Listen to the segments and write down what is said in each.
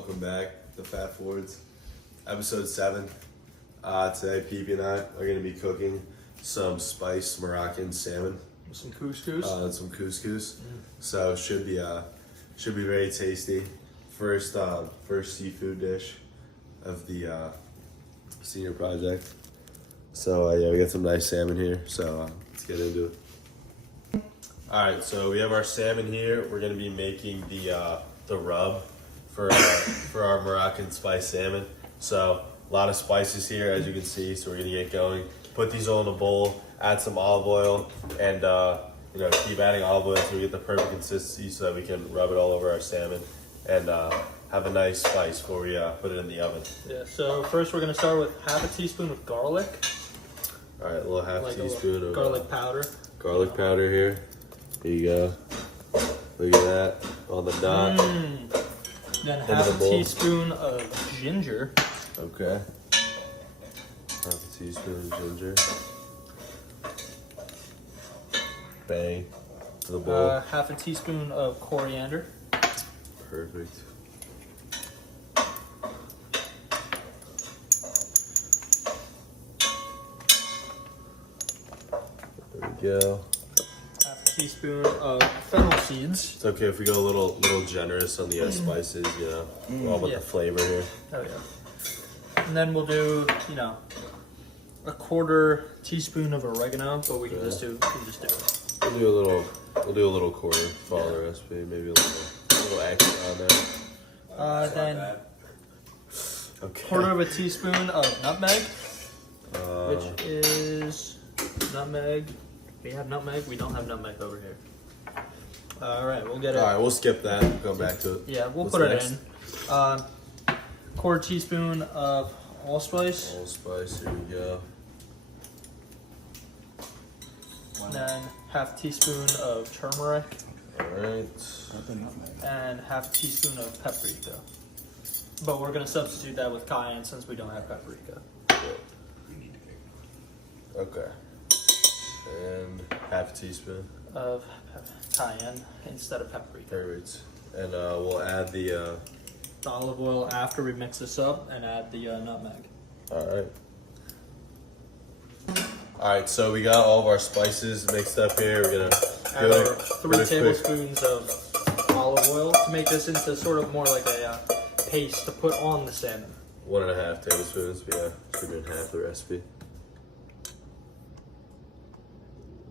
Welcome back to Fat Forwards, episode 7. Today, Peepy and I are going to be cooking some spiced Moroccan salmon. Some couscous. Some couscous. So should be very tasty. First seafood dish of the senior project. So yeah, we got some nice salmon here. So let's get into it. All right, so we have our salmon here. We're going to be making the rub for our Moroccan spiced salmon. So a lot of spices here, as you can see. So we're gonna get going. Put these all in a bowl. Add some olive oil, and keep adding olive oil until we get the perfect consistency, so that we can rub it all over our salmon and have a nice spice before we put it in the oven. Yeah. So first we're gonna start with half a teaspoon of garlic. All right, a little half teaspoon of garlic powder. Garlic powder here. Here you go. Look at that on the dot. Then half a teaspoon of ginger. Okay. Half a teaspoon of ginger. Bang. To the bowl. Half a teaspoon of coriander. Perfect. There we go. Half a teaspoon of fennel seeds. It's okay if we go a little generous on the spices, We're all about the flavor here. Oh yeah. And then we'll do, a quarter teaspoon of oregano, but we can just do it. We'll do a little quarter. Follow the recipe. Maybe a little extra on there. Then Okay. quarter of a teaspoon of nutmeg, which is nutmeg. We have nutmeg. We don't have nutmeg over here. All right, we'll get it. All right, we'll skip that. Go back to it. Yeah, we'll What's put next? it in. Quarter teaspoon of allspice. Allspice. Here we go. And then half teaspoon of turmeric. All right. And half teaspoon of paprika. But we're gonna substitute that with cayenne since we don't have paprika. Okay. And half a teaspoon Of cayenne instead of paprika. Perfect. And we'll add the. The olive oil after we mix this up and add the nutmeg. All right. All right. So we got all of our spices mixed up here. We're gonna Add our 3 tablespoons of olive oil to make this into sort of more like a paste to put on the salmon. 1.5 tablespoons. Yeah, should be in half the recipe.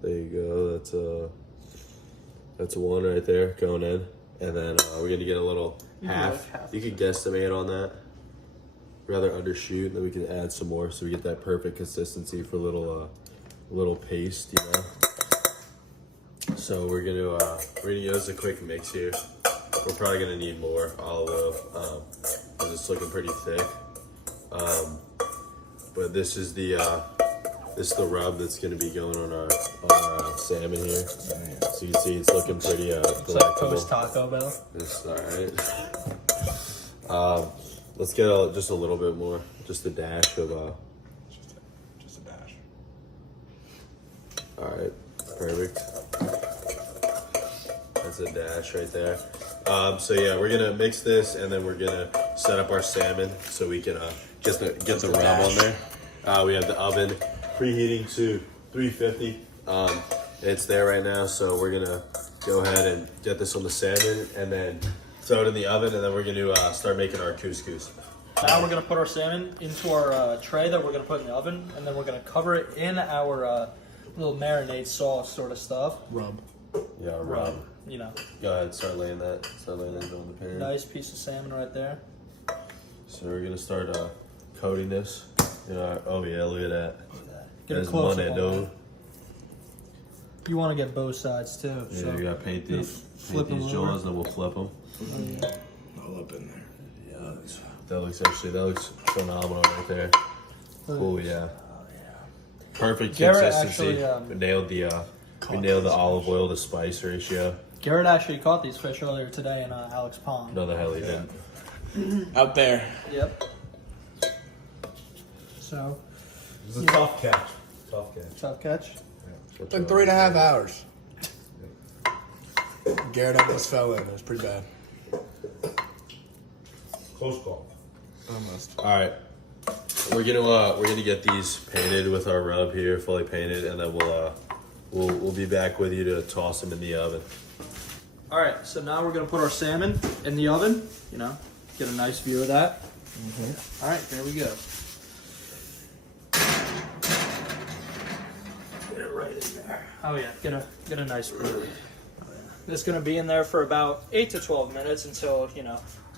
There you go. That's a 1 right there going in, and then we're gonna get a little half. You could guesstimate on that. Rather undershoot, then we can add some more so we get that perfect consistency for little paste, So we're gonna use a quick mix here. We're probably gonna need more olive oil because it's looking pretty thick. But this is the rub that's gonna be going on our salmon here. So you can see it's looking pretty It's like post Taco Bell. It's all right. Let's get just a little bit more, just a dash of Just a dash. All right, perfect. That's a dash right there. So yeah, we're gonna mix this, and then we're gonna set up our salmon so we can get the rub on there. We have the oven preheating to 350. It's there right now, so we're gonna go ahead and get this on the salmon, and then throw it in the oven, and then we're gonna start making our couscous. Now we're gonna put our salmon into our tray that we're gonna put in the oven, and then we're gonna cover it in our little marinade sauce sort of stuff. Rub. Yeah, rub. Go ahead, start laying that on the pan. Nice piece of salmon right there. So we're gonna start coating this. Oh yeah, look at that. Get a That's close money, up dude. on that. You want to get both sides too. Yeah, so we gotta paint these them jaws, then we'll flip them. All up in there. Yeah, that looks phenomenal right there. Oh yeah. Perfect Garrett consistency. actually, we nailed the olive oil to spice ratio. Garrett actually caught these fish earlier today in Alex Pond. No, the hell he didn't. Out there. Yep. So. It was a tough catch. Tough catch. It's like 3.5 hours. Garrett almost fell in. It was pretty bad. Close call. Almost. All right, we're gonna get these painted with our rub here, fully painted, and then we'll be back with you to toss them in the oven. All right, so now we're gonna put our salmon in the oven. You know, get a nice view of that. All right, there we go. Get it right in there. Oh yeah, get a nice view. Oh, yeah. It's gonna be in there for about 8 to 12 minutes until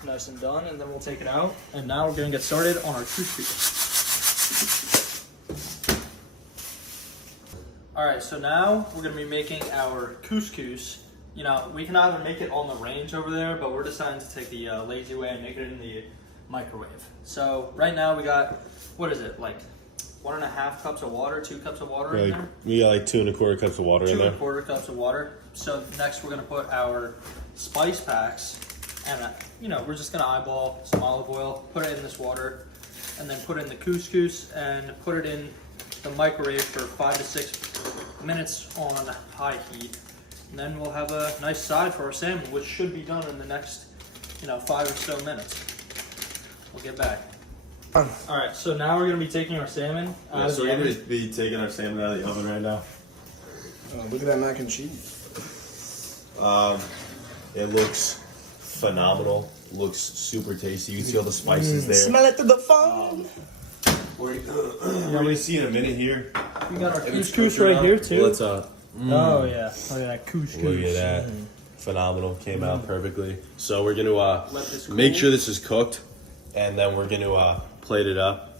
nice and done, and then we'll take it out. And now we're gonna get started on our couscous. All right, so now we're gonna be making our couscous. You know, we can either make it on the range over there, but we're deciding to take the lazy way and make it in the microwave. So right now we got, what is it, like 1.5 cups of water, 2 cups of water in there? We got like 2 1/4 cups of water in there. 2 1/4 cups of water. So next we're gonna put our spice packs, and we're just gonna eyeball some olive oil, put it in this water, and then put in the couscous and put it in the microwave for 5 to 6 minutes on high heat. And then we'll have a nice side for our salmon, which should be done in the next, 5 or so minutes. We'll get back. All right, so now we're gonna be taking our salmon out of So the we're gonna oven. be taking our salmon out of the oven right now. Look at that mac and cheese. It looks phenomenal. Looks super tasty. You can see all the spices there. Smell it through the phone. We're gonna see in a minute here. We got our If it's couscous cooked or right not. here too. Let's Oh yeah, look at that couscous. look at that. Phenomenal. Came out perfectly. So we're gonna Let this make cool. sure this is cooked, and then we're gonna plate it up.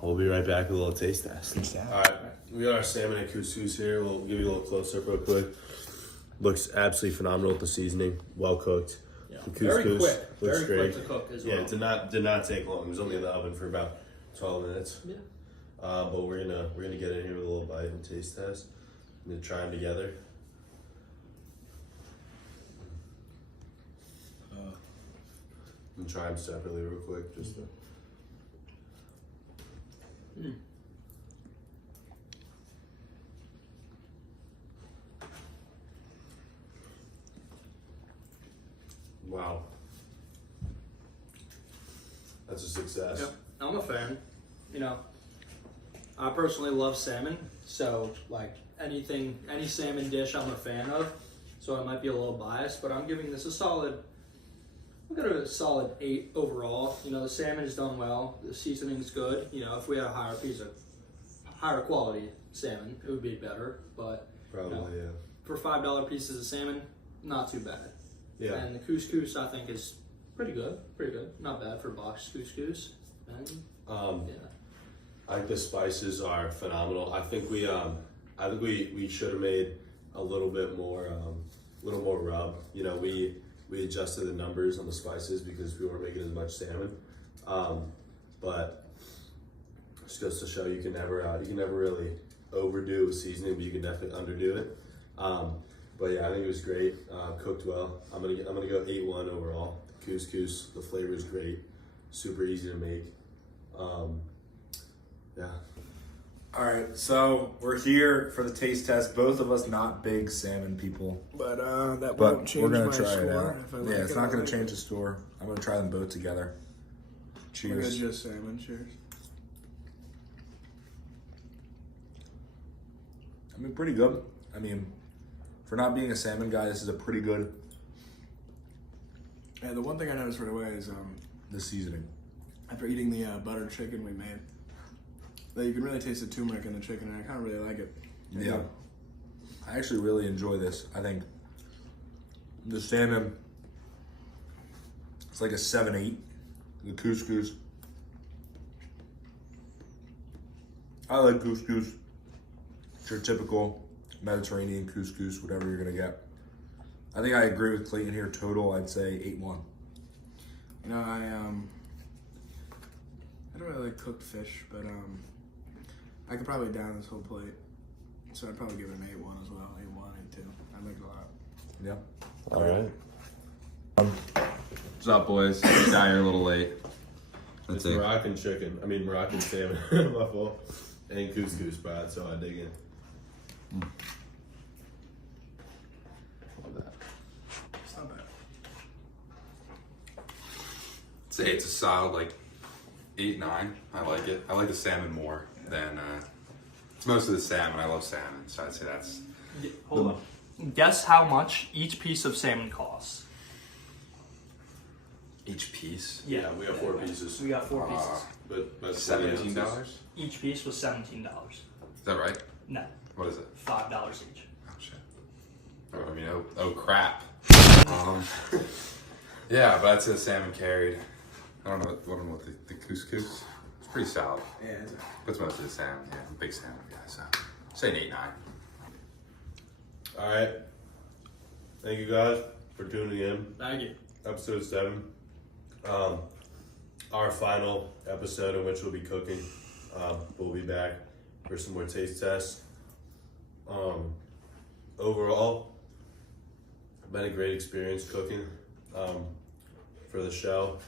We'll be right back with a little taste test. All right, we got our salmon and couscous here. We'll give you a little close up real quick. Looks absolutely phenomenal with the seasoning. Well cooked. Yeah. The Very couscous quick. looks Very great. quick to cook as Yeah, well. it did not take long. It was only in the oven for about 12 minutes. Yeah. But we're gonna get in here with a little bite and taste test. I'm gonna try them together. And try them separately real quick, just to. Wow. That's a success. Yep. I'm a fan. I personally love salmon, so like any salmon dish I'm a fan of. So I might be a little biased, but I'm giving this a solid. I'm gonna give it a solid 8 overall. The salmon is done well. The seasoning's good. If we had a higher quality salmon, it would be better. But Probably, yeah. for $5 pieces of salmon, not too bad. Yeah. And the couscous I think is pretty good. Pretty good. Not bad for boxed couscous. And yeah. I think the spices are phenomenal. I think we should have made a little bit more, rub. We adjusted the numbers on the spices because we weren't making as much salmon. But just goes to show you can never really overdo a seasoning, but you can definitely underdo it. But yeah, I think it was great. Cooked well. I'm gonna go 8-1 overall. The couscous, the flavor is great. Super easy to make. Yeah. All right, so we're here for the taste test. Both of us not big salmon people, But that but won't change we're gonna my try it score. out. If I Yeah, like it's it, not I gonna like change it. the score. I'm gonna try them both together. We're gonna Cheers. just salmon. Cheers. I mean, pretty good. I mean, for not being a salmon guy, this is a pretty good. Yeah, the one thing I noticed right away is The seasoning. after eating the buttered chicken we made, that you can really taste the turmeric in the chicken, and I kind of really like it. Yeah. I actually really enjoy this. I think the salmon, it's like a 7-8. The couscous, I like couscous. It's your typical Mediterranean couscous, whatever you're gonna get. I think I agree with Clayton here. Total, I'd say 8-1. I don't really like cooked fish, but I could probably down this whole plate. So I'd probably give it an 8-1 as well. 8-1, 8-2. I like it a lot. Yeah. All right. What's up, boys? Got here a little late. It's That's it. Moroccan salmon, my fault, and couscous, Brad, so I dig in. Love that. It's not bad. say it's a solid like 8, 9. I like it. I like the salmon more than it's mostly the salmon. I love salmon, so I'd say that's. Hold on. Guess how much each piece of salmon costs. Each piece. Yeah, we have 4 pieces. We got 4 pieces. But $17. Each piece was $17. Is that right? No, What is it? $5 each. Oh shit. Oh, I mean, oh crap. Yeah, but I'd say the salmon carried. I don't know what the couscous. It's pretty solid. Yeah. But it's mostly the salmon. Yeah, I'm a big salmon guy. So say an 8, 9. All right. Thank you guys for tuning in. Thank you. Episode 7. Our final episode in which we'll be cooking. We'll be back for some more taste tests. Overall, been a great experience cooking for the show.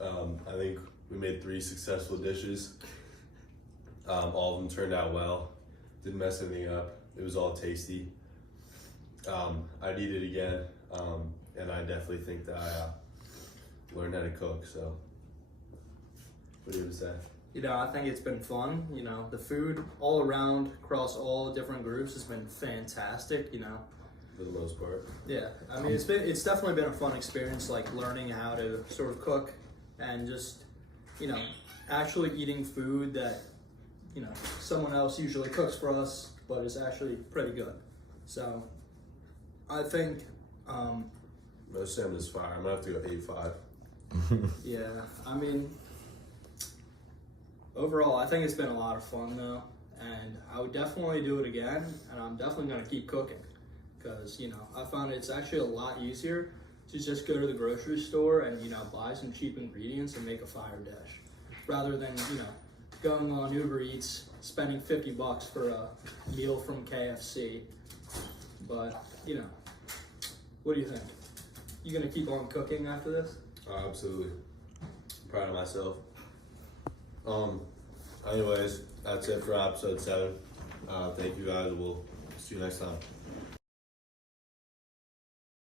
I think we made 3 successful dishes. All of them turned out well. Didn't mess anything up. It was all tasty. I'd eat it again, and I definitely think that I learned how to cook. So, what do you have to say? You know, I think it's been fun. You know, the food all around across all different groups has been fantastic. You know, For the most part. yeah. I mean, it's definitely been a fun experience, like learning how to sort of cook and just, you know, actually eating food that, you know, someone else usually cooks for us, but is actually pretty good. So, I think, Most salmon is fire. I'm gonna have to go 8-5. yeah. I mean, overall, I think it's been a lot of fun though, and I would definitely do it again, and I'm definitely gonna keep cooking, because, you know, I found it's actually a lot easier to just go to the grocery store and, you know, buy some cheap ingredients and make a fire dish, rather than, you know, going on Uber Eats, spending $50 for a meal from KFC. But, you know, what do you think? You gonna keep on cooking after this? Absolutely. I'm proud of myself. Anyways, that's it for episode 7. Thank you guys. We'll see you next time.